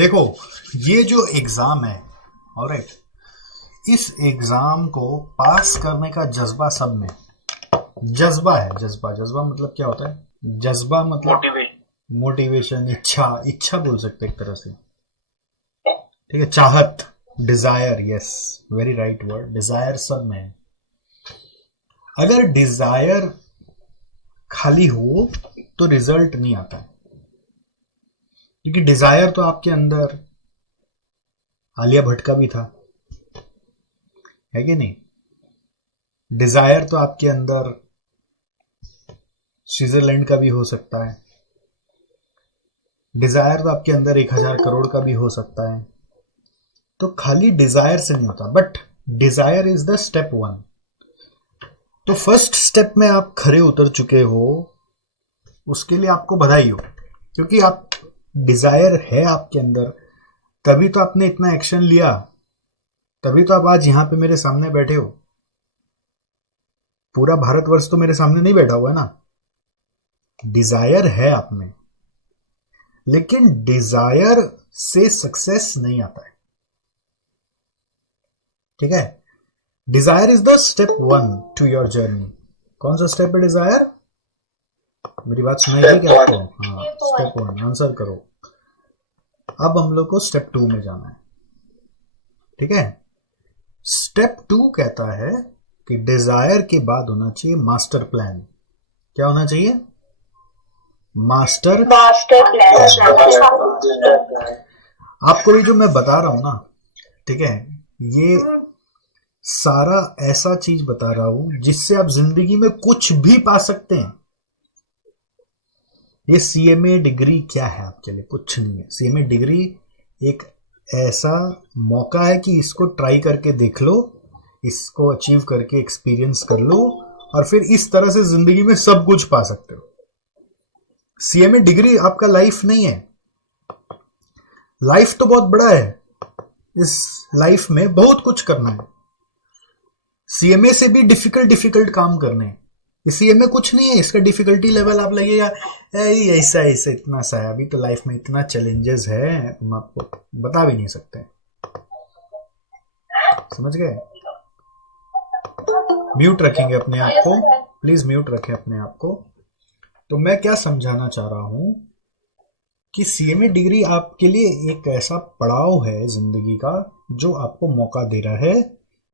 देखो, ये जो एग्जाम है, ऑलराइट, इस एग्जाम को पास करने का जज्बा सब में, जज्बा है। जज्बा, जज्बा मतलब क्या होता है? जज्बा मतलब मोटिवेशन, इच्छा, इच्छा बोल सकते एक तरह से, ठीक है, चाहत, desire, yes, very right word, desire सब में है। अगर डिजायर खाली हो तो रिजल्ट नहीं आता है, क्योंकि डिजायर तो आपके अंदर आलिया भट्ट का भी था, है कि नहीं? डिजायर तो आपके अंदर स्विट्जरलैंड का भी हो सकता है, डिजायर तो आपके अंदर 1,000 करोड़ का भी हो सकता है। तो खाली डिजायर से नहीं होता, but desire is the step one. तो फर्स्ट स्टेप में आप खरे उतर चुके हो, उसके लिए आपको बधाई हो, क्योंकि आप, डिजायर है आपके अंदर, तभी तो आपने इतना एक्शन लिया, तभी तो आप आज यहां पे मेरे सामने बैठे हो। पूरा भारतवर्ष तो मेरे सामने नहीं बैठा हुआ है ना। डिजायर है आप में, लेकिन डिजायर से सक्सेस नहीं आता है, ठीक है? Desire is the step one two your journey. कौन सा स्टेप है डिजायर? मेरी बात सुनाई दी क्या आपको? हाँ, स्टेप वन, आंसर करो। अब हम लोग को स्टेप टू में जाना है, ठीक है? स्टेप टू कहता है कि डिजायर के बाद होना चाहिए मास्टर प्लान। क्या होना चाहिए? Master plan. आपको ये जो मैं बता रहा हूं ना, ठीक है, ये सारा ऐसा चीज बता रहा हूं जिससे आप जिंदगी में कुछ भी पा सकते हैं। ये सीएमए डिग्री क्या है आपके लिए? कुछ नहीं है। सीएमए डिग्री एक ऐसा मौका है कि इसको ट्राई करके देख लो, इसको अचीव करके एक्सपीरियंस कर लो, और फिर इस तरह से जिंदगी में सब कुछ पा सकते हो। सीएमए डिग्री आपका लाइफ नहीं है। लाइफ तो बहुत बड़ा है, इस लाइफ में बहुत कुछ करना है। सीएमए से भी डिफिकल्ट डिफिकल्ट काम करने हैं। सीएमए कुछ नहीं है, इसका डिफिकल्टी लेवल आप लगेगा ऐसा ऐसा इतना सा है। अभी तो लाइफ में इतना चैलेंजेस है, हम आपको बता भी नहीं सकते। समझ गए? म्यूट रखेंगे अपने आप को, प्लीज म्यूट रखें अपने आप को। तो मैं क्या समझाना चाह रहा हूं कि सीएमए डिग्री आपके लिए एक ऐसा पड़ाव है जिंदगी का, जो आपको मौका दे रहा है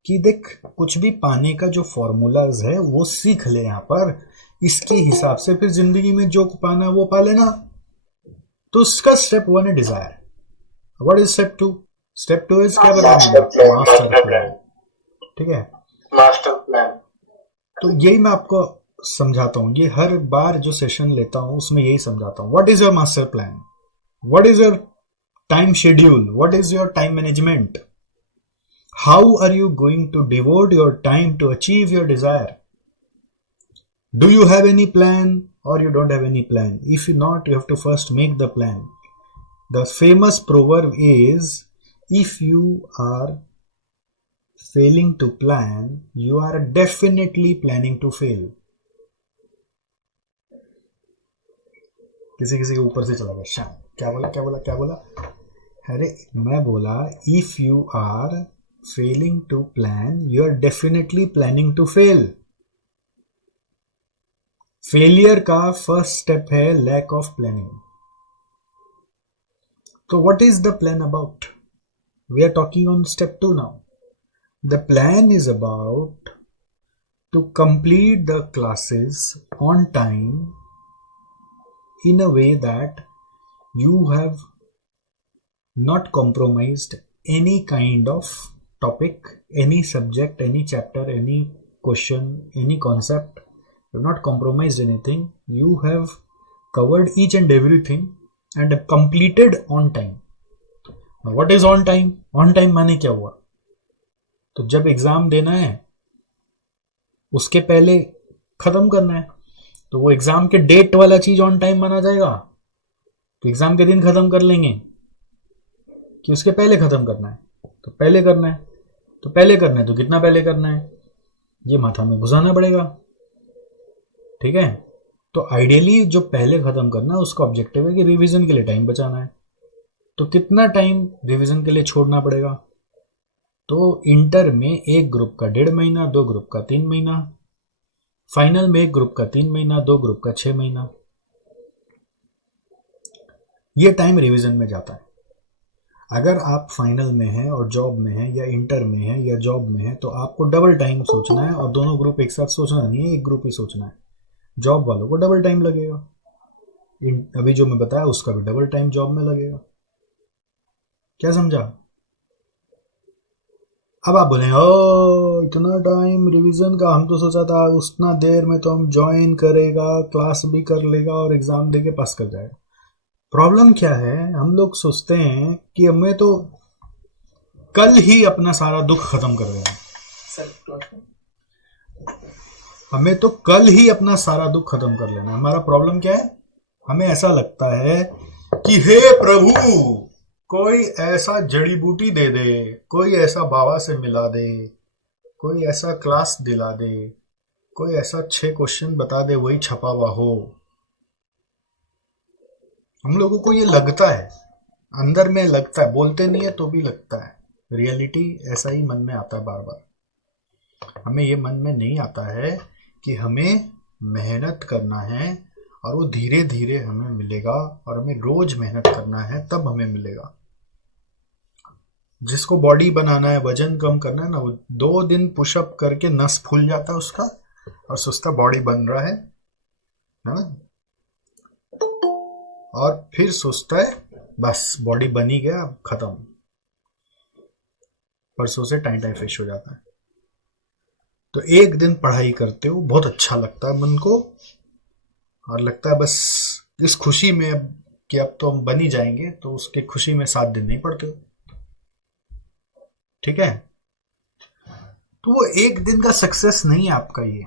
कि देख, कुछ भी पाने का जो फॉर्मूलाज है वो सीख ले यहाँ पर, इसके हिसाब से फिर जिंदगी में जो पाना है वो पा लेना। तो उसका स्टेप वन है desire. What is step two? Step two is क्या बताना? मास्टर प्लान, ठीक है? Master plan. तो यही मैं आपको समझाता हूँ, ये हर बार जो सेशन लेता हूँ उसमें यही समझाता हूँ। What is your master plan? What is your time schedule? What is your time management? How are you going to devote your time to achieve your desire? Do you have any plan or you don't have any plan? If you not, you have to first make the plan. The famous proverb is, if you are failing to plan, you are definitely planning to fail. किसी किसी के ऊपर से चला गया शाम। क्या बोला क्या बोला क्या बोला? अरे मैं बोला, if you are failing to plan, you are definitely planning to fail. Failure का फर्स्ट स्टेप है लैक ऑफ प्लानिंग। तो what is the plan about? We are talking on step two now. The plan is about to complete the classes on time in a way that you have not compromised any kind of topic, any subject, any chapter, any question, any concept. You have not compromised anything. You have covered each and everything and completed on time. Now, what is on time? On time माने क्या हुआ? तो जब exam देना है उसके पहले खत्म करना है, तो वो एग्जाम के डेट वाला चीज ऑन टाइम माना जाएगा कि एग्जाम के दिन खत्म कर लेंगे, कि उसके पहले खत्म करना है? तो पहले करना है, तो पहले करना है तो कितना पहले करना है, ये माथा में घुसाना पड़ेगा, ठीक है? तो आइडियली जो पहले खत्म करना है उसका ऑब्जेक्टिव है कि रिवीजन के लिए टाइम बचाना है। तो कितना टाइम रिवीजन के लिए छोड़ना पड़ेगा? तो इंटर में एक ग्रुप का 1.5 महीना, दो ग्रुप का 3 महीना, फाइनल में एक ग्रुप का 3 महीना, दो ग्रुप का 6 महीना, ये टाइम रिवीजन में जाता है। अगर आप फाइनल में हैं और जॉब में हैं, या इंटर में हैं या जॉब में हैं, तो आपको डबल टाइम सोचना है, और दोनों ग्रुप एक साथ सोचना नहीं है, एक ग्रुप ही सोचना है। जॉब वालों को डबल टाइम लगेगा, अभी जो मैं बताया उसका भी डबल टाइम जॉब में लगेगा। क्या समझा? अब आप बोले ओ इतना टाइम रिवीजन का, हम तो सोचा था उतना देर में तो हम ज्वाइन करेगा, क्लास भी कर लेगा और एग्जाम देके पास कर जाएगा। प्रॉब्लम क्या है, हम लोग सोचते हैं कि हमें तो कल ही अपना सारा दुख खत्म कर देना, हमें तो कल ही अपना सारा दुख खत्म कर लेना। हमारा प्रॉब्लम क्या है, हमें ऐसा लगता है कि हे प्रभु कोई ऐसा जड़ी बूटी दे दे, कोई ऐसा बाबा से मिला दे, कोई ऐसा क्लास दिला दे, कोई ऐसा 6 क्वेश्चन बता दे वही छपा हुआ हो। हम लोगों को ये लगता है, अंदर में लगता है, बोलते नहीं है तो भी लगता है। रियलिटी ऐसा ही मन में आता है बार बार। हमें ये मन में नहीं आता है कि हमें मेहनत करना है और वो धीरे धीरे हमें मिलेगा, और हमें रोज मेहनत करना है तब हमें मिलेगा। जिसको बॉडी बनाना है, वजन कम करना है ना, वो 2 दिन पुशअप करके नस फूल जाता है उसका और सोचता बॉडी बन रहा है ना, और फिर सोचता है बस बॉडी बन ही गया, अब खत्म, परसों से टाइम टाइम फिश हो जाता है। तो एक दिन पढ़ाई करते हो, बहुत अच्छा लगता है मन को, और लगता है बस इस खुशी में अब कि अब तो हम बन ही जाएंगे, तो उसके खुशी में 7 दिन नहीं पढ़ते। ठीक है, तो वो एक दिन का सक्सेस नहीं है आपका। ये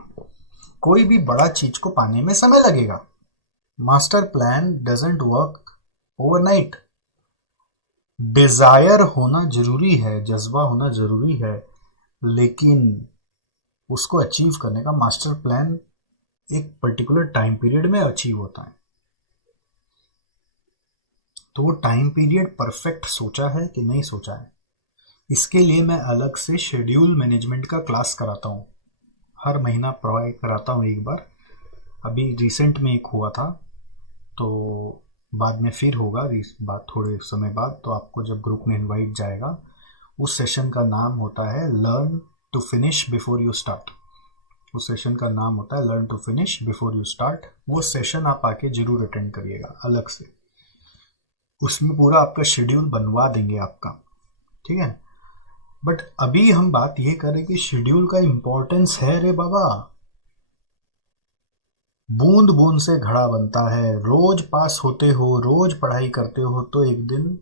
कोई भी बड़ा चीज को पाने में समय लगेगा। Master plan doesn't work overnight. Desire होना जरूरी है, जज्बा होना जरूरी है, लेकिन उसको अचीव करने का मास्टर प्लान एक पर्टिकुलर टाइम पीरियड में अचीव होता है। तो वो टाइम पीरियड परफेक्ट सोचा है कि नहीं सोचा है, इसके लिए मैं अलग से शेड्यूल मैनेजमेंट का क्लास कराता हूँ। हर महीना प्रोवाइड कराता हूँ एक बार। अभी रिसेंट में एक हुआ था, तो बाद में फिर होगा बात थोड़े समय बाद, तो आपको जब ग्रुप में इनवाइट जाएगा। उस सेशन का नाम होता है learn to finish before you start. उस सेशन का नाम होता है learn to finish before you start. वो सेशन आप आके जरूर अटेंड करिएगा अलग से, उसमें पूरा आपका शेड्यूल बनवा देंगे आपका। ठीक है, बट अभी हम बात ये करें कि शेड्यूल का इंपॉर्टेंस है रे बाबा। बूंद बूंद से घड़ा बनता है। रोज पास होते हो, रोज पढ़ाई करते हो, तो एक दिन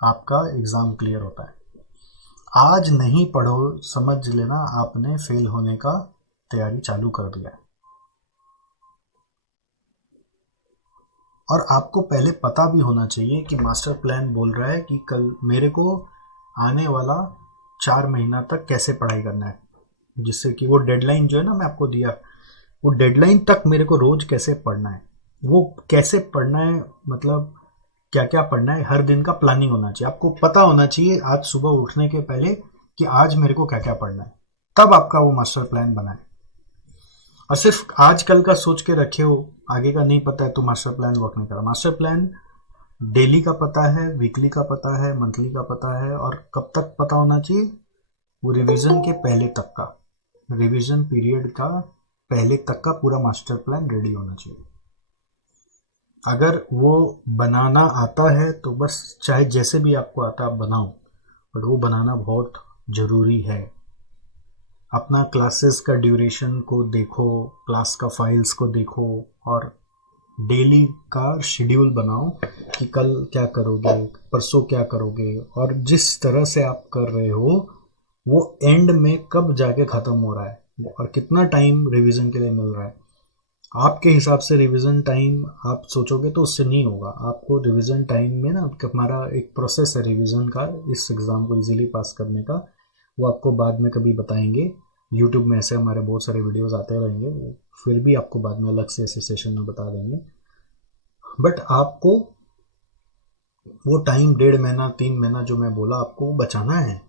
आपका एग्जाम क्लियर होता है। आज नहीं पढ़ो, समझ लेना आपने फेल होने का तैयारी चालू कर दिया है। और आपको पहले पता भी होना चाहिए कि मास्टर प्लान बोल रहा है कि कल मेरे को आने वाला 4 महीना तक कैसे पढ़ाई करना है, जिससे कि वो डेडलाइन जो है ना मैं आपको दिया, वो डेडलाइन तक मेरे को रोज कैसे पढ़ना है, वो कैसे पढ़ना है, मतलब क्या क्या पढ़ना है, हर दिन का प्लानिंग होना चाहिए। आपको पता होना चाहिए आज सुबह उठने के पहले कि आज मेरे को क्या क्या पढ़ना है, तब आपका वो मास्टर प्लान बना है। और सिर्फ आज कल का सोच के रखे हो, आगे का नहीं पता है, तो मास्टर प्लान वर्क नहीं कर रहा। मास्टर प्लान डेली का पता है, वीकली का पता है, मंथली का पता है, और कब तक पता होना चाहिए, वो रिवीजन के पहले तक का, रिवीजन पीरियड का पहले तक का पूरा मास्टर प्लान रेडी होना चाहिए। अगर वो बनाना आता है तो बस चाहे जैसे भी आपको आता है आप बनाओ, बट वो बनाना बहुत ज़रूरी है। अपना क्लासेस का ड्यूरेशन को देखो, क्लास का फाइल्स को देखो, और डेली का शेड्यूल बनाओ कि कल क्या करोगे, परसों क्या करोगे, और जिस तरह से आप कर रहे हो वो एंड में कब जाके ख़त्म हो रहा है और कितना टाइम रिवीजन के लिए मिल रहा है। आपके हिसाब से रिवीजन टाइम आप सोचोगे तो उससे नहीं होगा। आपको रिवीजन टाइम में ना, हमारा एक प्रोसेस है रिवीजन का, इस एग्ज़ाम को इजीली पास करने का, वो आपको बाद में कभी बताएंगे। यूट्यूब में ऐसे हमारे बहुत सारे वीडियोस आते रहेंगे, वो फिर भी आपको बाद में अलग से ऐसे सेशन में बता देंगे। बट आपको वो टाइम 1.5 महीना 3 महीना जो मैं बोला आपको बचाना है,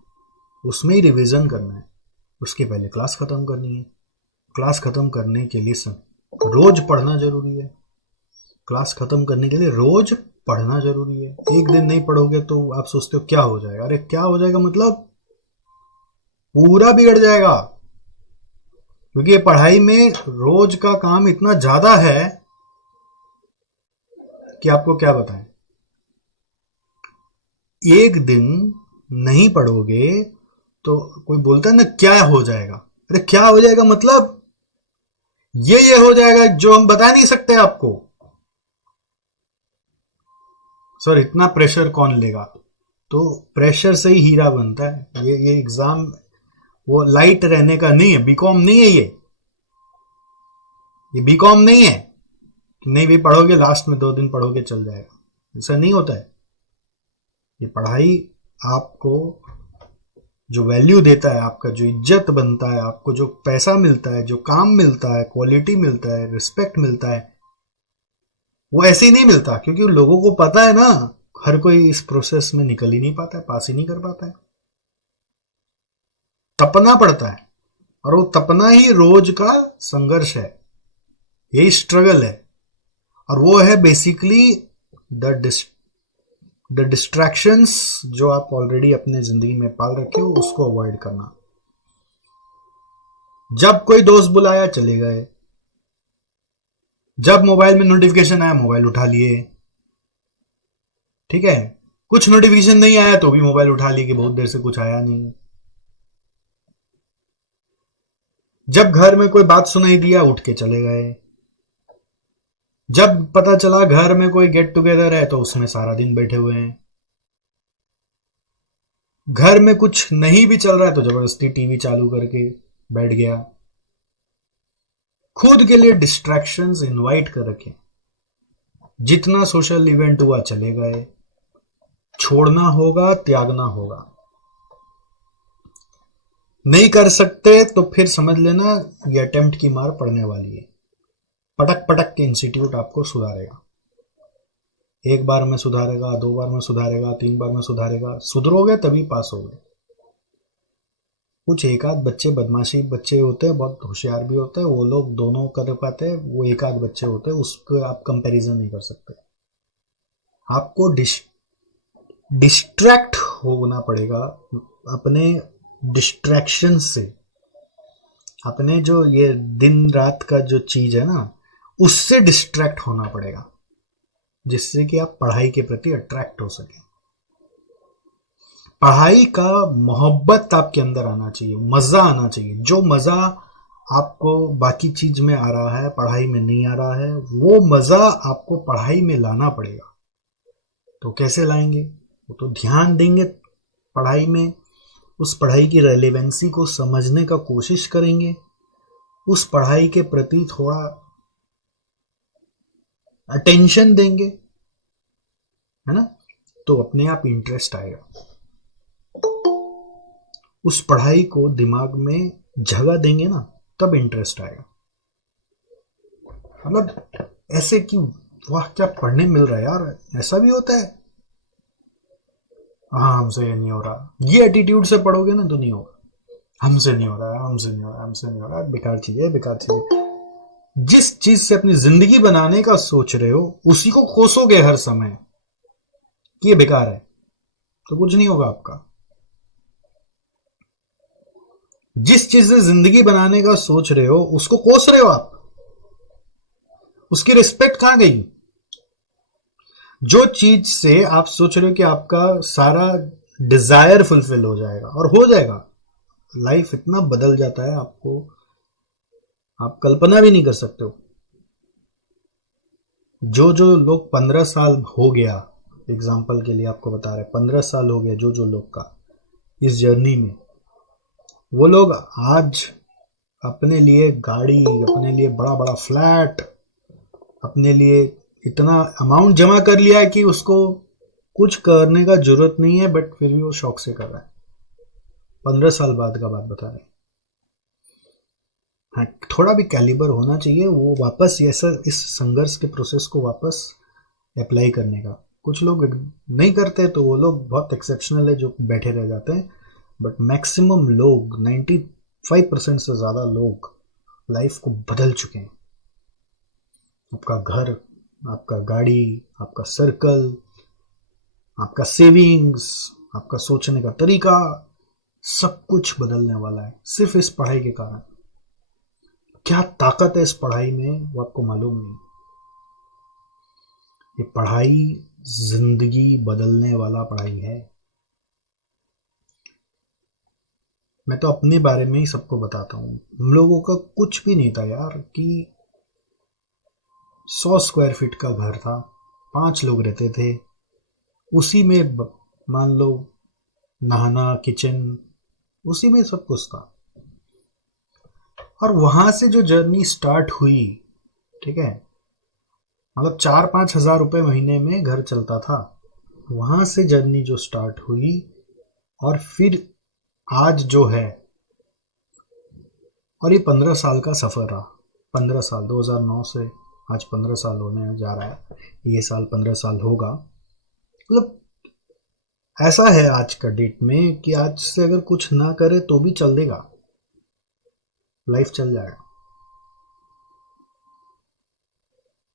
उसमें ही रिवीजन करना है। उसके पहले क्लास खत्म करनी है। क्लास खत्म करने के लिए रोज पढ़ना जरूरी है। क्लास खत्म करने के लिए रोज पढ़ना जरूरी है। एक दिन नहीं पढ़ोगे तो आप सोचते हो क्या हो जाएगा। अरे क्या हो जाएगा मतलब पूरा बिगड़ जाएगा। क्योंकि ये पढ़ाई में रोज का काम इतना ज्यादा है कि आपको क्या बताएं। एक दिन नहीं पढ़ोगे तो कोई बोलता है ना क्या हो जाएगा। अरे क्या हो जाएगा मतलब ये हो जाएगा जो हम बता नहीं सकते आपको। सर इतना प्रेशर कौन लेगा। तो प्रेशर से ही हीरा बनता है। ये एग्जाम वो लाइट रहने का नहीं है। बीकॉम नहीं है ये बीकॉम नहीं है कि नहीं भी पढ़ोगे लास्ट में 2 दिन पढ़ोगे चल जाएगा। ऐसा नहीं होता है। ये पढ़ाई आपको जो वैल्यू देता है, आपका जो इज्जत बनता है, आपको जो पैसा मिलता है, जो काम मिलता है, क्वालिटी मिलता है, रिस्पेक्ट मिलता है, वो ऐसे ही नहीं मिलता। क्योंकि लोगों को पता है ना हर कोई इस प्रोसेस में निकल ही नहीं पाता है, पास ही नहीं कर पाता है। तपना पड़ता है। और वो तपना ही रोज का संघर्ष है। यही स्ट्रगल है। और वो है बेसिकली द डिस्ट्रैक्शंस जो आप ऑलरेडी अपने जिंदगी में पाल रखे हो, उसको अवॉइड करना। जब कोई दोस्त बुलाया चले गए, जब मोबाइल में नोटिफिकेशन आया मोबाइल उठा लिए, ठीक है। कुछ नोटिफिकेशन नहीं आया तो भी मोबाइल उठा लिए कि बहुत देर से कुछ आया नहीं। जब घर में कोई बात सुनाई दिया उठ के चले गए। जब पता चला घर में कोई गेट टुगेदर है तो उसमें सारा दिन बैठे हुए हैं। घर में कुछ नहीं भी चल रहा है तो जबरदस्ती टीवी चालू करके बैठ गया। खुद के लिए डिस्ट्रैक्शंस इनवाइट कर रखे। जितना सोशल इवेंट हुआ चले गए। छोड़ना होगा, त्यागना होगा। नहीं कर सकते तो फिर समझ लेना ये अटेम्प्ट की मार पड़ने वाली है। पटक पटक के इंस्टीट्यूट आपको सुधारेगा। एक बार में सुधारेगा, 2 बार में सुधारेगा, 3 बार में सुधारेगा। सुधरोगे तभी पास होगे। कुछ एक आध बच्चे बदमाशी बच्चे होते हैं, बहुत होशियार भी होते हैं, वो लोग दोनों कर पाते हैं। वो एक आध बच्चे होते हैं, उसको आप कंपैरिजन नहीं कर सकते। आपको डिस्ट्रैक्ट होना पड़ेगा अपने डिस्ट्रैक्शन से। अपने जो ये दिन रात का जो चीज है ना, उससे डिस्ट्रैक्ट होना पड़ेगा, जिससे कि आप पढ़ाई के प्रति अट्रैक्ट हो सके। पढ़ाई का मोहब्बत आपके अंदर आना चाहिए, मजा आना चाहिए। जो मजा आपको बाकी चीज में आ रहा है, पढ़ाई में नहीं आ रहा है, वो मजा आपको पढ़ाई में लाना पड़ेगा। तो कैसे लाएंगे? वो तो ध्यान देंगे पढ़ाई में, उस पढ़ाई की रेलेवेंसी को समझने का कोशिश करेंगे, उस पढ़ाई के प्रति थोड़ा अटेंशन देंगे, है ना। तो अपने आप इंटरेस्ट आएगा। उस पढ़ाई को दिमाग में जगह देंगे ना, तब इंटरेस्ट आएगा। मतलब ऐसे कि वाह क्या पढ़ने मिल रहा है यार, ऐसा भी होता है। हाँ हमसे ये नहीं हो रहा, ये एटीट्यूड से पढ़ोगे ना तो नहीं होगा। हमसे नहीं हो रहा है, हमसे नहीं हो रहा है, हमसे नहीं हो रहा है, बेकार चीज है, बेकार चीज है। जिस चीज से अपनी जिंदगी बनाने का सोच रहे हो उसी को कोसोगे हर समय कि ये बेकार है, तो कुछ नहीं होगा आपका। जिस चीज से जिंदगी बनाने का सोच रहे हो उसको कोस रहे हो आप, उसकी रिस्पेक्ट कहां गई। जो चीज से आप सोच रहे हो कि आपका सारा डिजायर फुलफिल हो जाएगा, और हो जाएगा। लाइफ इतना बदल जाता है आपको, आप कल्पना भी नहीं कर सकते हो। जो जो लोग 15 साल हो गया, एग्जाम्पल के लिए आपको बता रहे, 15 साल हो गया जो जो लोग का इस जर्नी में, वो लोग आज अपने लिए गाड़ी, अपने लिए बड़ा बड़ा फ्लैट, अपने लिए इतना अमाउंट जमा कर लिया है कि उसको कुछ करने का जरूरत नहीं है, बट फिर भी वो शौक से कर रहा है। 15 साल बाद का बात बता रहे हैं। हाँ, थोड़ा भी कैलिबर होना चाहिए वो वापस ऐसा इस संघर्ष के प्रोसेस को वापस अप्लाई करने का। कुछ लोग नहीं करते तो वो लोग बहुत एक्सेप्शनल है जो बैठे रह जाते हैं, बट मैक्सिमम लोग 95% से ज़्यादा लोग लाइफ को बदल चुके हैं। आपका घर, आपका गाड़ी, आपका सर्कल, आपका सेविंग्स, आपका सोचने का तरीका, सब कुछ बदलने वाला है सिर्फ इस पढ़ाई के कारण। क्या ताकत है इस पढ़ाई में वो आपको मालूम नहीं। ये पढ़ाई जिंदगी बदलने वाला पढ़ाई है। मैं तो अपने बारे में ही सबको बताता हूँ, हम लोगों का कुछ भी नहीं था यार, कि 100 स्क्वायर फीट का घर था, 5 लोग रहते थे, उसी में मान लो नहाना, किचन, उसी में सब कुछ था। और वहां से जो जर्नी स्टार्ट हुई, ठीक है, मतलब 4-5 हज़ार रुपए महीने में घर चलता था, वहां से जर्नी जो स्टार्ट हुई और फिर आज जो है, और ये 15 साल का सफर रहा। 15 साल, 2009 से आज 15 साल होने जा रहा है, ये साल 15 साल होगा। मतलब ऐसा है आज का डेट में कि आज से अगर कुछ ना करे तो भी चल देगा, लाइफ चल जाएगा।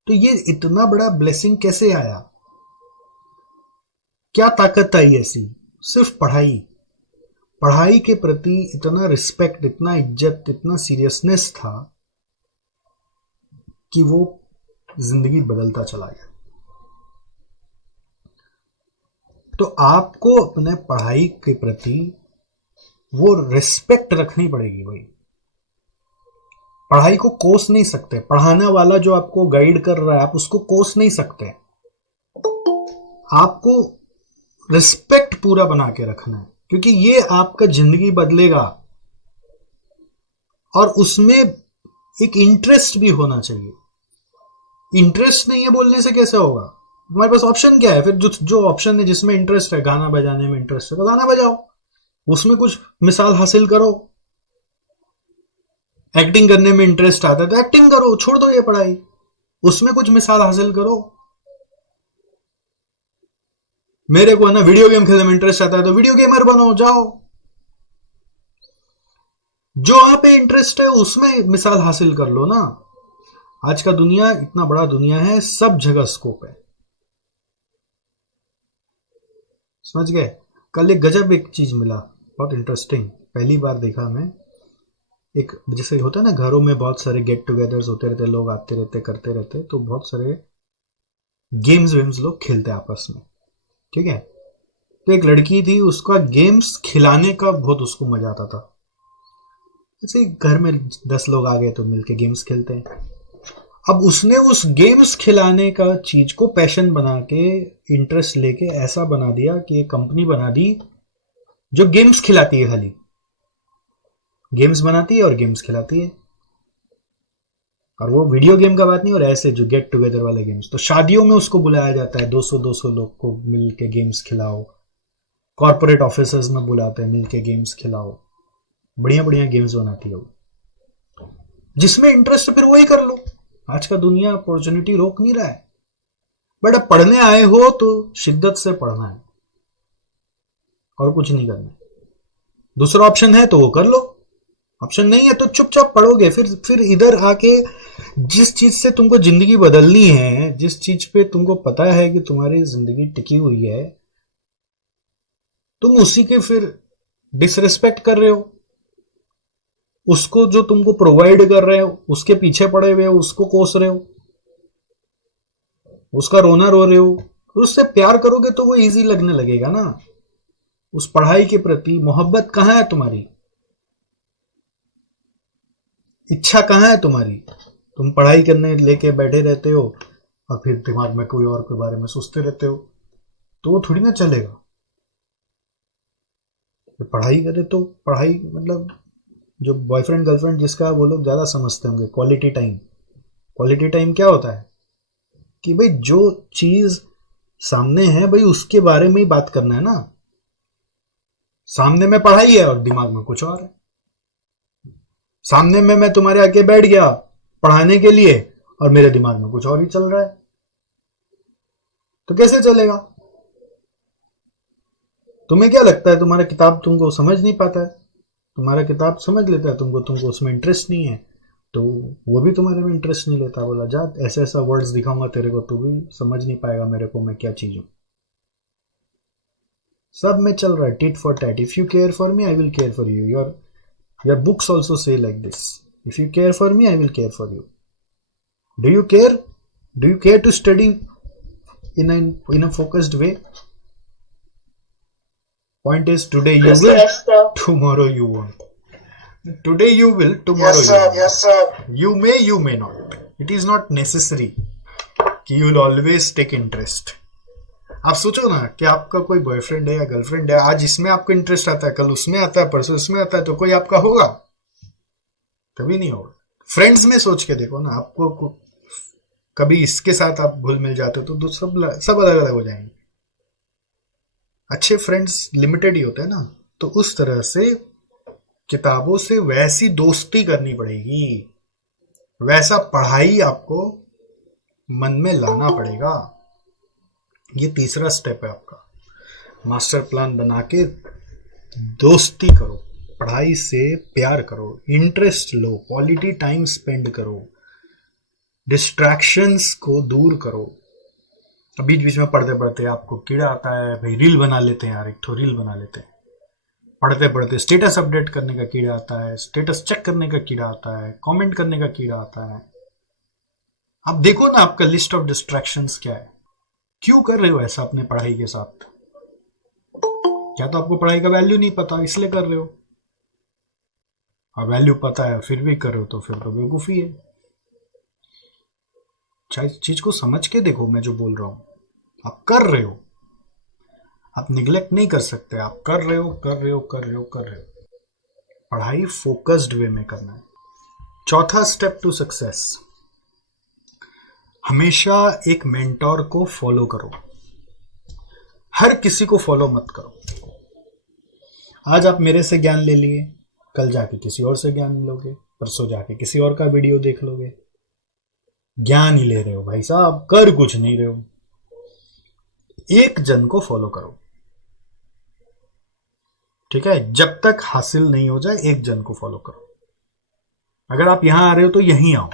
तो ये इतना बड़ा ब्लेसिंग कैसे आया? क्या ताकत आई ऐसी? सिर्फ पढ़ाई। पढ़ाई के प्रति इतना रिस्पेक्ट, इतना इज्जत, इतना सीरियसनेस था कि वो जिंदगी बदलता चला गया। तो आपको अपने पढ़ाई के प्रति वो रिस्पेक्ट रखनी पड़ेगी भाई। पढ़ाई को कोस नहीं सकते, पढ़ाने वाला जो आपको गाइड कर रहा है आप उसको कोस नहीं सकते। आपको रिस्पेक्ट पूरा बना के रखना है, क्योंकि ये आपका जिंदगी बदलेगा। और उसमें एक इंटरेस्ट भी होना चाहिए। इंटरेस्ट नहीं है बोलने से कैसे होगा? तुम्हारे पास ऑप्शन क्या है? फिर जो ऑप्शन है जिसमें इंटरेस्ट है, गाना बजाने में इंटरेस्ट है तो गाना बजाओ, उसमें कुछ मिसाल हासिल करो। एक्टिंग करने में इंटरेस्ट आता है तो एक्टिंग करो, छोड़ दो ये पढ़ाई, उसमें कुछ मिसाल हासिल करो। मेरे को है ना वीडियो गेम खेलने में इंटरेस्ट आता है तो वीडियो गेमर बनो, जाओ। जो वहां पे इंटरेस्ट है उसमें मिसाल हासिल कर लो ना। आज का दुनिया इतना बड़ा दुनिया है, सब जगह स्कोप है, समझ गए? कल एक गजब एक चीज मिला, बहुत इंटरेस्टिंग, पहली बार देखा मैं। एक जैसे होता है ना घरों में बहुत सारे गेट टुगेदर्स होते रहते, लोग आते रहते, करते रहते, तो बहुत सारे गेम्स वेम्स लोग खेलते आपस में, ठीक है। तो एक लड़की थी, उसका गेम्स खिलाने का बहुत उसको मजा आता था। जैसे घर में 10 लोग आ गए तो मिलके गेम्स खेलते हैं। अब उसने उस गेम्स खिलाने का चीज को पैशन बना के, इंटरेस्ट लेके ऐसा बना दिया कि एक कंपनी बना दी जो गेम्स खिलाती है, खाली गेम्स बनाती है और गेम्स खिलाती है। और वो वीडियो गेम का बात नहीं, और ऐसे जो गेट टुगेदर वाले गेम्स, तो शादियों में उसको बुलाया जाता है, 200-200 लोग को मिलके गेम्स खिलाओ। कॉर्पोरेट ऑफिसर्स में बुलाते हैं, मिलके गेम्स खिलाओ। बढ़िया बढ़िया गेम्स बनाती है वो। जिसमें इंटरेस्ट फिर वही कर लो। आज का दुनिया अपॉर्चुनिटी रोक नहीं रहा है, बट अब पढ़ने आए हो तो शिद्दत से पढ़ना है और कुछ नहीं करना है। दूसरा ऑप्शन है तो वो कर लो, ऑप्शन नहीं है तो चुपचाप पढ़ोगे। फिर इधर आके जिस चीज से तुमको जिंदगी बदलनी है, जिस चीज पे तुमको पता है कि तुम्हारी जिंदगी टिकी हुई है, तुम उसी के फिर डिसरिस्पेक्ट कर रहे हो। उसको जो तुमको प्रोवाइड कर रहे हो उसके पीछे पड़े हुए हो, उसको कोस रहे हो, उसका रोना रो रहे हो। उससे प्यार करोगे तो वो इजी लगने लगेगा ना। उस पढ़ाई के प्रति मोहब्बत कहां है तुम्हारी? इच्छा कहां है तुम्हारी? तुम पढ़ाई करने लेके बैठे रहते हो और फिर दिमाग में कोई और के बारे में सोचते रहते हो, तो वो थोड़ी ना चलेगा। पढ़ाई करे तो पढ़ाई मतलब, जो बॉयफ्रेंड गर्लफ्रेंड जिसका, वो लोग ज्यादा समझते होंगे क्वालिटी टाइम। क्वालिटी टाइम क्या होता है कि भाई जो चीज सामने है भाई उसके बारे में ही बात करना है ना। सामने में पढ़ाई है और दिमाग में कुछ और है। सामने में मैं तुम्हारे आके बैठ गया पढ़ाने के लिए और मेरे दिमाग में कुछ और ही चल रहा है। तो कैसे चलेगा? तुम्हें क्या लगता है तुम्हारा किताब तुमको समझ नहीं पाता है? तुम्हारा किताब समझ लेता है तुमको, तुमको उसमें इंटरेस्ट नहीं है, तो वो भी तुम्हारे में इंटरेस्ट नहीं लेता। बोला जा ऐसा ऐसा वर्ड्स दिखाऊंगा तेरे को, तू भी समझ नहीं पाएगा मेरे को मैं क्या चीज हूं। सब में चल रहा है tit for tat. If you care for me I will care for you. Your books also say like this, if you care for me I will care for you. Do you care? Do you care to study in a focused way? Point is, today you will, Yes, sir. tomorrow you won't. Today you will, tomorrow Yes, you sir. won't. Yes, sir. You may not. It is not necessary कि you will always take interest. आप सोचो ना कि आपका कोई boyfriend है या girlfriend है, आज इसमें आपको इंटरेस्ट आता है, कल उसमें आता है, परसों उसमें आता है, तो कोई आपका होगा? कभी नहीं होगा। फ्रेंड्स में सोच के देखो ना, आपको कभी इसके साथ आप घुल मिल जाते हो तो सब अलग अलग हो जाएंगे। अच्छे फ्रेंड्स लिमिटेड ही होते हैं ना। तो उस तरह से किताबों से वैसी दोस्ती करनी पड़ेगी, वैसा पढ़ाई आपको मन में लाना पड़ेगा। ये तीसरा स्टेप है आपका। मास्टर प्लान बना के दोस्ती करो, पढ़ाई से प्यार करो, इंटरेस्ट लो, क्वालिटी टाइम स्पेंड करो, डिस्ट्रैक्शंस को दूर करो। बीच बीच में पढ़ते पढ़ते आपको कीड़ा आता है, भाई रील बना लेते हैं यार, एक तो रील बना लेते हैं। पढ़ते पढ़ते स्टेटस अपडेट करने का कीड़ा आता है, स्टेटस चेक करने का कीड़ा आता है, कमेंट करने का कीड़ा आता है। आप देखो ना आपका लिस्ट ऑफ डिस्ट्रैक्शंस क्या है। क्यों कर रहे हो ऐसा अपने पढ़ाई के साथ? क्या तो आपको पढ़ाई का वैल्यू नहीं पता इसलिए कर रहे हो, और वैल्यू पता है फिर भी कर रहे हो तो फिर तो बेवकूफी है। चीज को समझ के देखो, मैं जो बोल रहा हूं आप कर रहे हो, आप निगलेक्ट नहीं कर सकते। आप कर रहे हो कर रहे हो कर रहे हो कर रहे हो। पढ़ाई फोकस्ड वे में करना है। चौथा स्टेप टू सक्सेस, हमेशा एक मेंटोर को फॉलो करो। हर किसी को फॉलो मत करो। आज आप मेरे से ज्ञान ले लिए, कल जाके किसी और से ज्ञान लोगे, परसों जाके किसी और का वीडियो देख लोगे। ज्ञान ही ले रहे हो भाई साहब, कर कुछ नहीं रहे हो। एक जन को फॉलो करो, ठीक है? जब तक हासिल नहीं हो जाए एक जन को फॉलो करो। अगर आप यहां आ रहे हो तो यहीं आओ,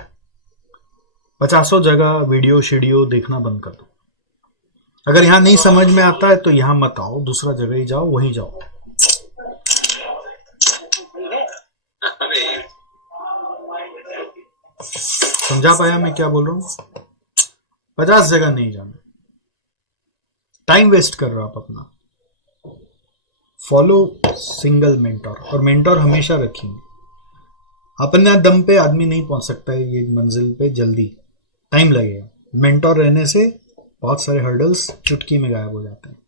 50 जगह वीडियो शीडियो देखना बंद कर दो। अगर यहां नहीं समझ में आता है तो यहां मत आओ, दूसरा जगह ही जाओ, वहीं जाओ। समझा पाया मैं क्या बोल रहा हूं? 50 जगह नहीं जाना, टाइम वेस्ट कर रहे हो आप अपना। फॉलो सिंगल मेंटोर, और मेंटोर हमेशा रखेंगे। अपने दम पे आदमी नहीं पहुंच सकता है ये मंजिल पे जल्दी, टाइम लगेगा। मेंटोर रहने से बहुत सारे हर्डल्स चुटकी में गायब हो जाते हैं।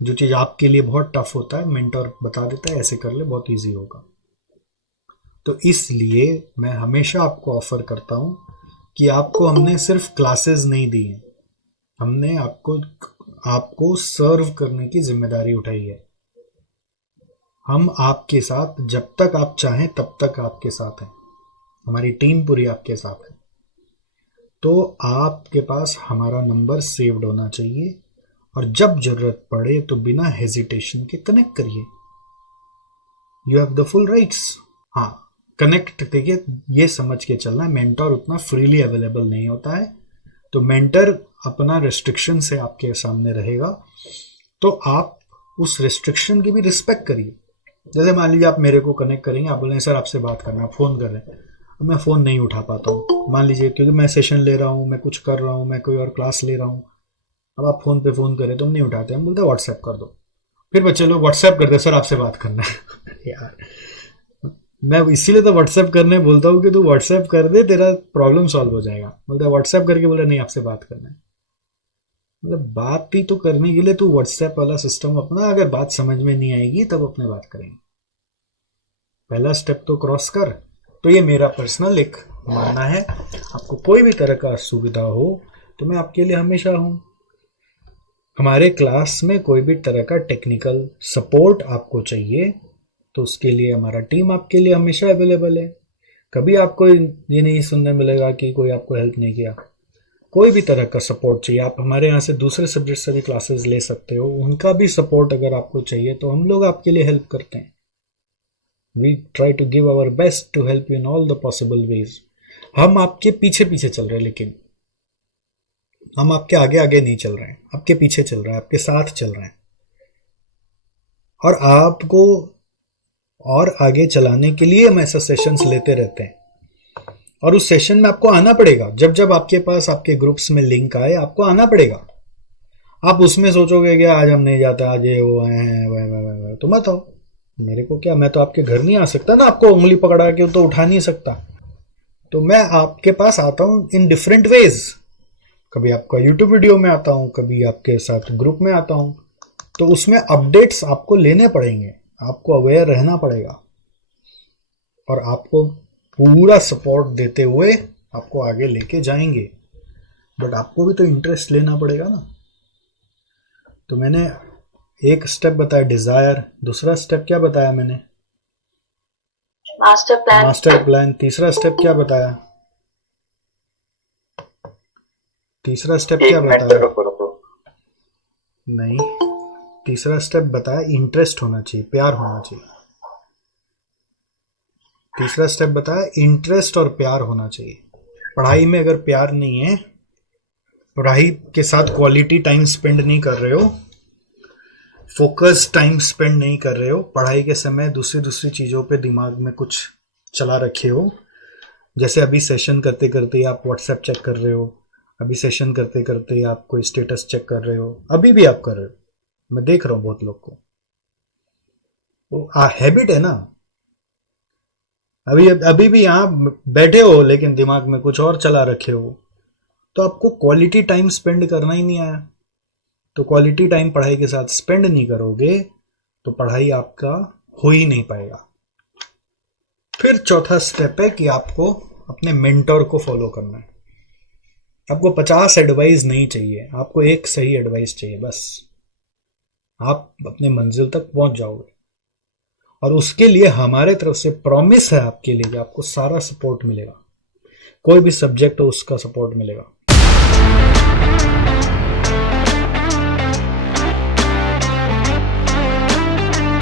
जो चीज आपके लिए बहुत टफ होता है मेंटोर बता देता है ऐसे कर ले, बहुत इजी होगा। तो इसलिए मैं हमेशा आपको ऑफर करता हूं कि आपको हमने सिर्फ क्लासेस नहीं दी हैं, हमने आपको सर्व करने की जिम्मेदारी उठाई है। हम आपके साथ जब तक आप चाहें तब तक आपके साथ हैं, हमारी टीम पूरी आपके साथ है। तो आपके पास हमारा नंबर सेव्ड होना चाहिए, और जब जरूरत पड़े तो बिना हेजिटेशन के कनेक्ट करिए। You have the full rights. हाँ, कनेक्ट देखिए, ये समझ के चलना है मेंटर उतना फ्रीली अवेलेबल नहीं होता है। तो मेंटर अपना रेस्ट्रिक्शन से आपके सामने रहेगा, तो आप उस रेस्ट्रिक्शन की भी रिस्पेक्ट करिए। जैसे मान लीजिए आप मेरे को कनेक्ट करेंगे, आप बोलेंगे सर आपसे बात करना, आप फोन कर रहे हैं, अब मैं फ़ोन नहीं उठा पाता हूँ मान लीजिए, क्योंकि मैं सेशन ले रहा हूँ, मैं कुछ कर रहा हूँ, मैं कोई और क्लास ले रहा हूँ। अब आप फ़ोन पे फ़ोन करें तो हम नहीं उठाते, हम बोलते व्हाट्सएप कर दो। फिर बच्चे लोग व्हाट्सएप करते सर आपसे बात करना है यार, मैं इसीलिए तो व्हाट्सएप करने बोलता हूँ कि तू व्हाट्सएप कर दे, तेरा प्रॉब्लम सॉल्व हो जाएगा। बोलता है व्हाट्सएप करके बोला नहीं आपसे बात करना है। मतलब बात ही तो करने के लिए तू व्हाट्सएप वाला सिस्टम अपना, अगर बात समझ में नहीं आएगी तब अपने बात करेंगे। पहला स्टेप तो क्रॉस कर। तो ये मेरा पर्सनल एक मानना है, आपको कोई भी तरह का सुविधा हो तो मैं आपके लिए हमेशा हूं। हमारे क्लास में कोई भी तरह का टेक्निकल सपोर्ट आपको चाहिए तो उसके लिए हमारा टीम आपके लिए हमेशा अवेलेबल है। कभी आपको ये नहीं सुनने मिलेगा कि कोई आपको हेल्प नहीं किया। कोई भी तरह का सपोर्ट चाहिए, आप हमारे यहाँ से दूसरे सब्जेक्ट से भी क्लासेस ले सकते हो, उनका भी सपोर्ट अगर आपको चाहिए तो हम लोग आपके लिए हेल्प करते हैं। We try to give our best to help you in all the possible ways. हम आपके पीछे पीछे चल रहे हैं, लेकिन हम आपके आगे आगे नहीं चल रहे हैं, आपके पीछे चल रहे हैं, आपके साथ चल रहे हैं। और आपको और आगे चलाने के लिए हम ऐसा सेशंस लेते रहते हैं। और उस सेशन में आपको आना पड़ेगा, जब जब आपके पास आपके ग्रुप्स में लिंक आए आपको आना पड़ेगा। आप उसमें सोचोगे कि आज हम नहीं जाते, आज ये वो है, तो मत आओ। मेरे को क्या, मैं तो आपके घर नहीं आ सकता ना, आपको उंगली पकड़ा के तो उठा नहीं सकता। तो मैं आपके पास आता हूँ इन डिफरेंट वेज। कभी आपका यूट्यूब वीडियो में आता हूँ, कभी आपके साथ ग्रुप में आता हूँ। तो उसमें अपडेट्स आपको लेने पड़ेंगे, आपको अवेयर रहना पड़ेगा, और आपको पूरा सपोर्ट देते हुए आपको आगे लेके जाएंगे। बट आपको भी तो इंटरेस्ट लेना पड़ेगा ना। तो मैंने एक स्टेप बताया डिजायर, दूसरा स्टेप क्या बताया मैंने? Master plan. तीसरा स्टेप क्या बताया? तीसरा स्टेप क्या बताया? नहीं, तीसरा स्टेप बताया इंटरेस्ट होना चाहिए, प्यार होना चाहिए। तीसरा स्टेप बताया इंटरेस्ट और प्यार होना चाहिए। पढ़ाई में अगर प्यार नहीं है, पढ़ाई के साथ क्वालिटी टाइम स्पेंड नहीं कर रहे हो, फोकस टाइम स्पेंड नहीं कर रहे हो, पढ़ाई के समय दूसरी दूसरी चीज़ों पे दिमाग में कुछ चला रखे हो, जैसे अभी सेशन करते करते आप व्हाट्सएप चेक कर रहे हो, अभी सेशन करते करते आप कोई स्टेटस चेक कर रहे हो, अभी भी आप कर रहे हो, मैं देख रहा हूँ बहुत लोग को। वो हैबिट है ना। अभी भी यहाँ बैठे हो लेकिन दिमाग में कुछ और चला रखे हो, तो आपको क्वालिटी टाइम स्पेंड करना ही नहीं आया। तो क्वालिटी टाइम पढ़ाई के साथ स्पेंड नहीं करोगे तो पढ़ाई आपका हो ही नहीं पाएगा। फिर चौथा स्टेप है कि आपको अपने मेंटर को फॉलो करना है। आपको 50 एडवाइस नहीं चाहिए, आपको एक सही एडवाइस चाहिए बस। आप अपने मंजिल तक पहुंच जाओगे, और उसके लिए हमारे तरफ से प्रॉमिस है आपके लिए कि आपको सारा सपोर्ट मिलेगा। कोई भी सब्जेक्ट हो उसका सपोर्ट मिलेगा।